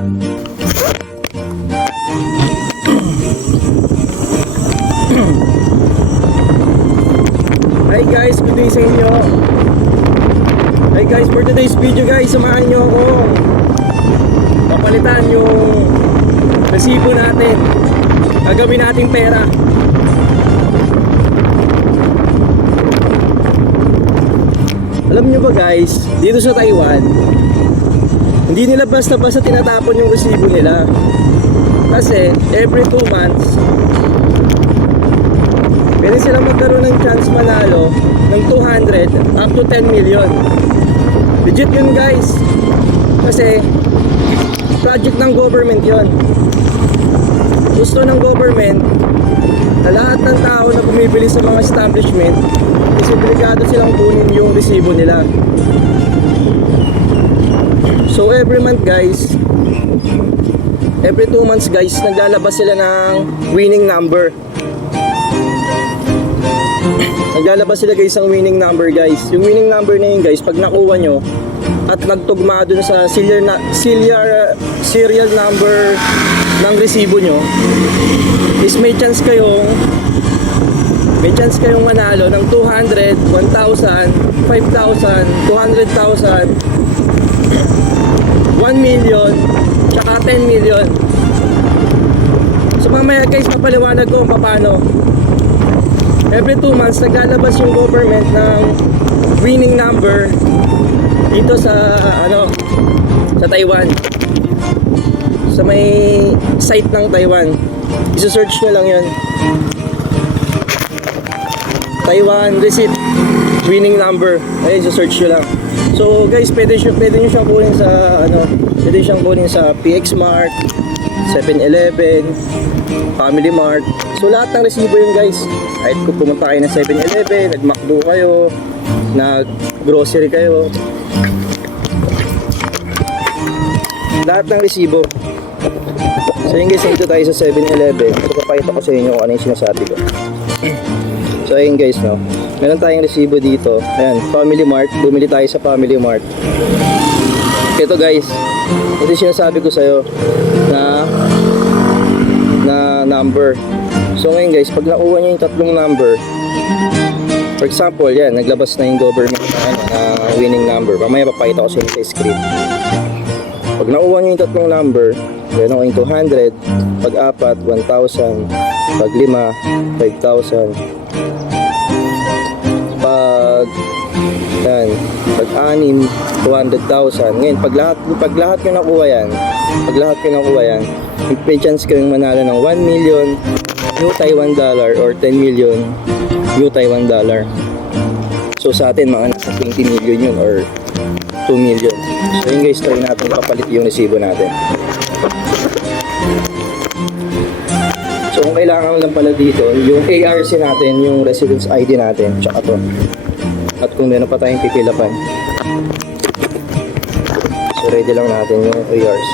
Hi guys, good day sa inyo. Hi guys, for today's video guys, samahan nyo ako. Papalitan yung resibo natin. Gagawin nating pera. Alam nyo ba guys, dito sa Taiwan, hindi nila basta-basta tinatapon yung resibo nila. Kasi every 2 months, pwede silang magkaroon ng chance manalo ng 200 up to 10 million. Legit yun guys. Kasi project ng government yon. Gusto ng government na lahat ng tao na bumibili sa mga establishment is obligado silang kunin yung resibo nila. So every month guys, every 2 months guys, naglalabas sila ng winning number. Naglalabas sila guys ang winning number guys. Yung winning number na yun guys, pag nakuha nyo at nagtugma dun sa serial, na, serial, serial number ng resibo nyo, is may chance kayong may chance kayong manalo ng 200, 1,000, 5,000, 200,000, 1 million, tsaka 10 million. So mamaya guys, mapaliwanag ko kung paano. Every 2 months naglalabas yung government ng winning number dito sa ano sa Taiwan. Sa may site ng Taiwan. Isa-search nyo lang yun. Taiwan receipt winning number. Ayun isa-search nyo lang. So guys pwede, siya, pwede nyo siyang kunin sa ano pwede siyang kunin sa PX Mart 7-Eleven Family Mart. So lahat ng resibo yun guys. Kahit kung pumunta kayo ng 7-Eleven nag-McDo kayo nag-grocery kayo. Lahat ng resibo. So yun guys nandito tayo sa 7-Eleven so papakita ko sa inyo kung ano yung sinasabi ko. So ayun guys no meron tayong resibo dito. Ayan Family Mart. Bumili tayo sa Family Mart. Ito guys. Ito sinasabi ko sa'yo na na number. So ngayon guys pag nakuha nyo yung tatlong number for example yan naglabas na yung government na, na winning number. Mamaya papakita ko sa inyo sa screen. Pag nakuha nyo yung tatlong number meron ko yung 200 pag apat 1,000 pag lima 5,000 pag yan pag anim 200,000 ngayon pag lahat pag lahat yung nakuha yan pag lahat yung nakuha yan may chance kayong manalo ng 1 million New Taiwan dollar or 10 million New Taiwan dollar. So sa atin mga nasa 20 million yun or 2 million. So yun guys try natin papalit yung resibo natin. So kung kailangan lang pala dito yung ARC natin yung residence ID natin tsaka to at kung meron pa tayong pipilapan so ready lang natin yung ARC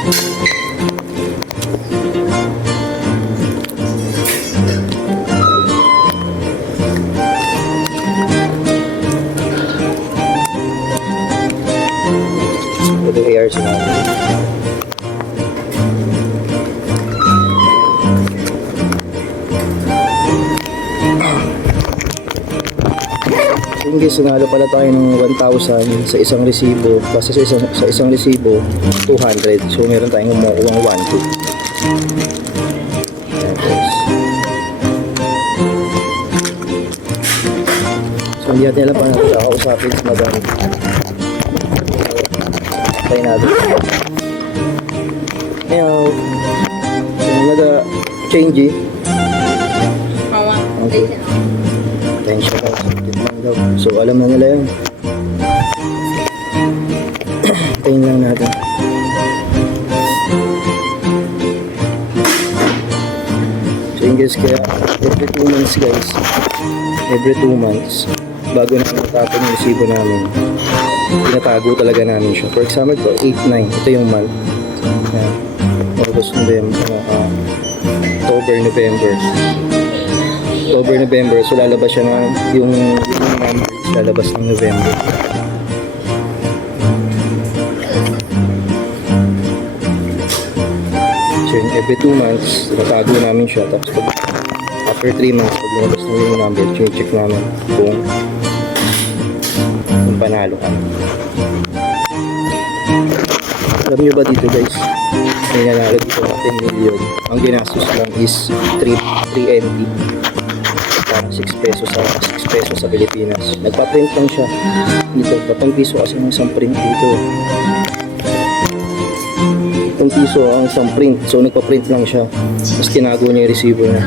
Yung guys, pala tayo ng 1,000 sa isang resibo. Basta sa isang, sa isang resibo, 200. So, meron tayong makukuha 1, 2. Ayan guys. So, hindi natin alam paano natin kakausapin si madam. Try natin. Ayaw. Yung nag-change eh. Mama, Okay. Attention daw. Tikman daw. So, alam na nila yun. Tingin lang natin. So, yun kaya every 2 months guys, every 2 months, bago na natapon yung resibo namin, tinatago talaga namin siya. For example, to 8-9, ito yung month. Yan. August, November, ah, October, November. October, November. So lalabas siya ng yung, yung numbers lalabas ng November. yun, every 2 months, natago namin siya. Tapos after 3 months, pag lumabas na yung number, check namin kung kung panalo ka. Alam nyo ba dito guys, may nanalo dito ng 10 million. Ang ginastos lang is 3, 3 NT. Parang 6 pesos sa 6 pesos sa Pilipinas. Nagpa-print lang siya. Dito, 8 piso kasi yung isang print dito. 8 piso ang isang print. So nagpa-print lang siya. Tapos tinago niya yung resibo niya.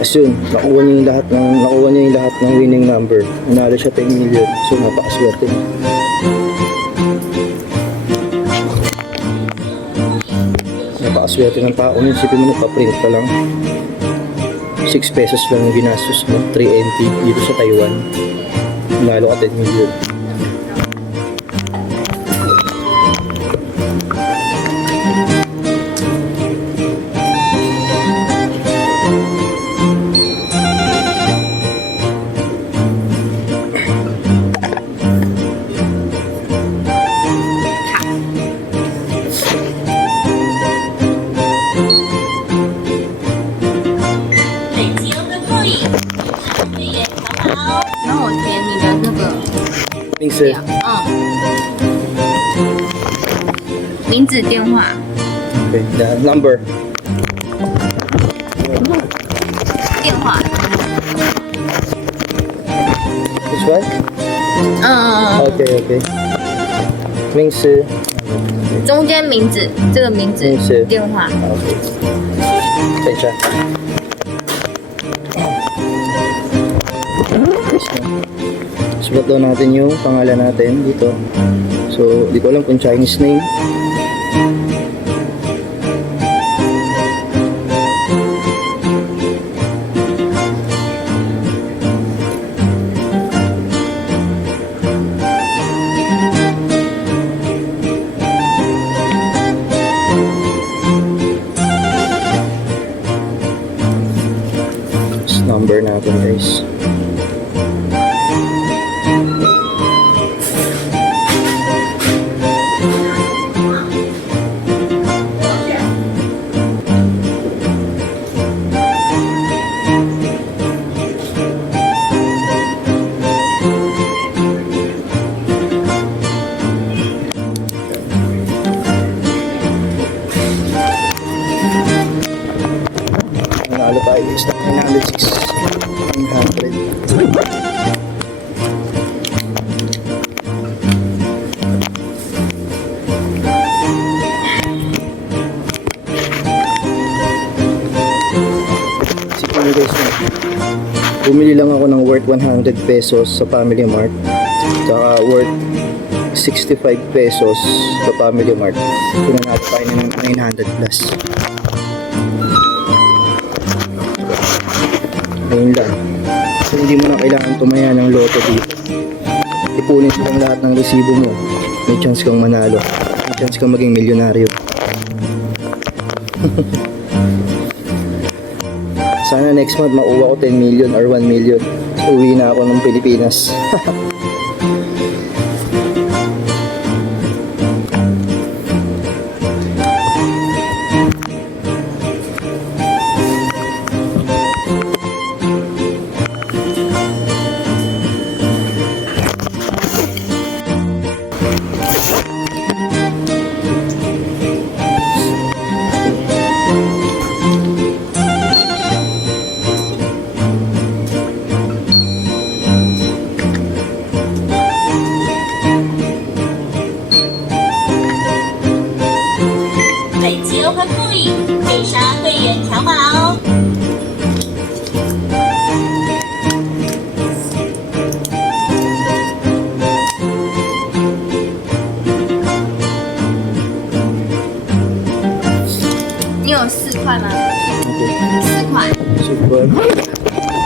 Kasi yun, nakuha niya yung lahat ng nakuha niya yung lahat ng winning number. Nanalo siya 10 million. So napakaswerte. Napakaswerte ng tao yun. Sipin mo nagpa-print pa lang. 6 pesos lang yung ginastos mo. 3 NT dito sa Taiwan. Nanalo ka 10 million. 嗯，名字、电话。对，number。电话。嗯嗯？嗯。OK OK。名字。中间名字，这个名字。名字、电话。OK。等一下。Sulat daw natin yung pangalan natin dito. So, di ko alam kung Chinese name. Number natin guys. Nanalo tayo guys ng 906 900 Sige nyo guys na Bumili lang ako ng worth 100 pesos sa Family Mart Tsaka worth 65 pesos sa Family Mart. Pinanalo tayo ng 900 plus Ayun lang. So, hindi mo na kailangan tumaya ng loto dito. Ipunin mo lang lahat ng resibo mo. May chance kang manalo. May chance kang maging milyonaryo. Sana next month makuha ko 10 million or 1 million. Uwi na ako ng Pilipinas. 会议可以刷会员条码哦。你有四块吗.四块，Super.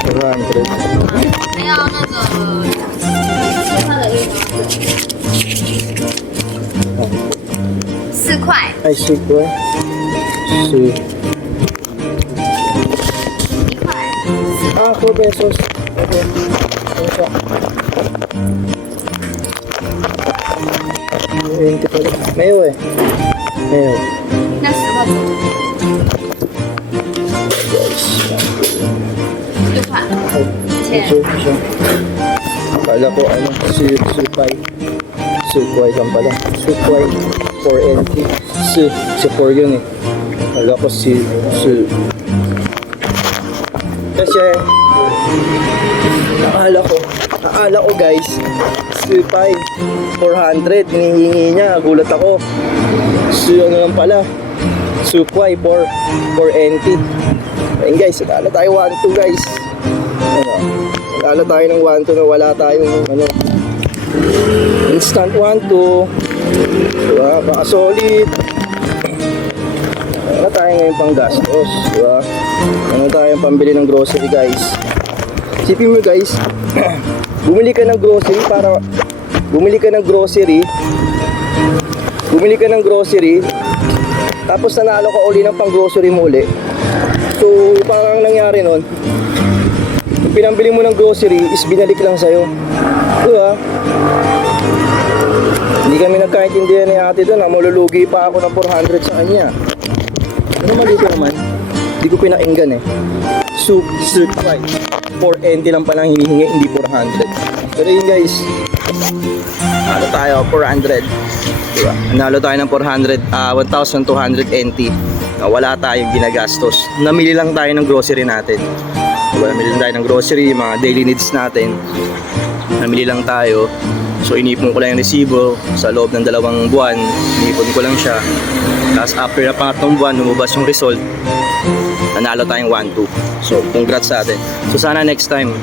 400. I see ko. Si. Ah, 4 pesos. Okay. Ito. 20 pala. Mayo eh. Mayo. Kala ko ano, si, si Pai. Lang pala. Sukway 4 NT. Su for yun eh. Akala ko si, su. Kasi, akala ko, akala ko guys, supay. 400, hinihingi niya. Gulat ako. Su, ano lang pala. Sukway for, for NT. Ayun guys, akala tayo 1-2 guys. Ano, akala tayo ng 1-2 na wala tayong ano, instant 1-2. Diba? Baka solid. Wala tayo ngayon pang gastos. Diba? Ano tayong pambili ng grocery guys. Sipin mo guys, bumili ka ng grocery para bumili ka ng grocery bumili ka ng grocery tapos nanalo ka uli ng pang grocery mo uli so parang nangyari nun pinambili mo ng grocery is binalik lang sa'yo diba hindi kami nagkaintindihan ni ate doon na malulugi pa ako ng 400 sa kanya ano mali naman hindi ko pinakinggan eh. Soup soup right 4NT lang palang hinihingi hindi 400 pero yun guys ano tayo 400 diba? Nanalo tayo ng 400 ah 1,200 NT na wala tayong ginagastos. Namili lang tayo ng grocery natin. Diba? Namili lang tayo ng grocery mga daily needs natin. Namili lang tayo so inipon ko lang yung resibo sa loob ng dalawang buwan. Inipon ko lang siya. Tapos after na pangatlong buwan lumabas yung result. Nanalo tayong 1-2 so congrats sa atin. So sana next time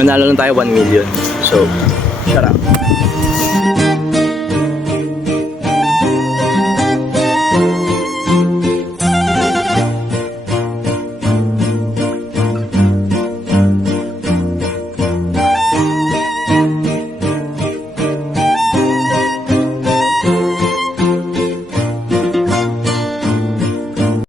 manalo lang tayo 1 million. So shut up